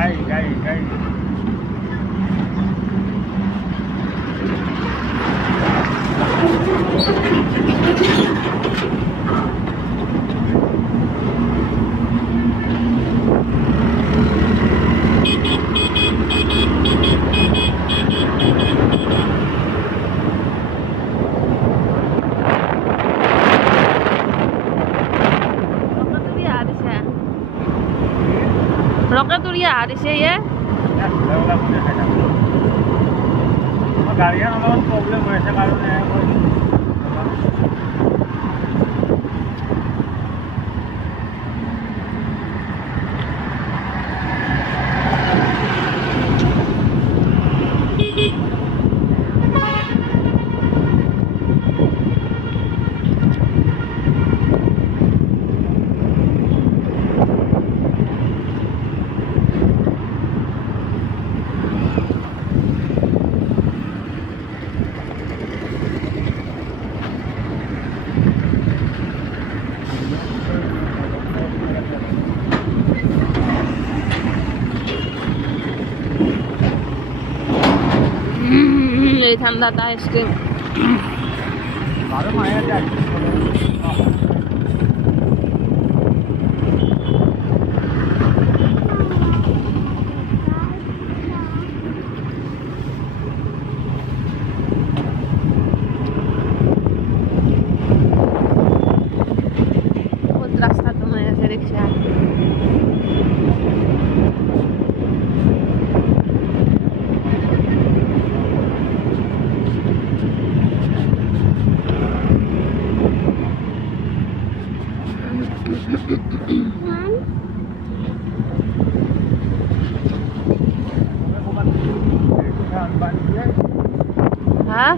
গাই Roket tuh ya, di sini ya. গাড়ীখন অলপমান প্ৰব্লেম হৈ আছে কাৰণে এই ঠান্ডাটা আইসক্ৰিম ভালো মায়া যায় ৰাস্তা তো হয়ে আছে ৰিক্সা হ্যাঁ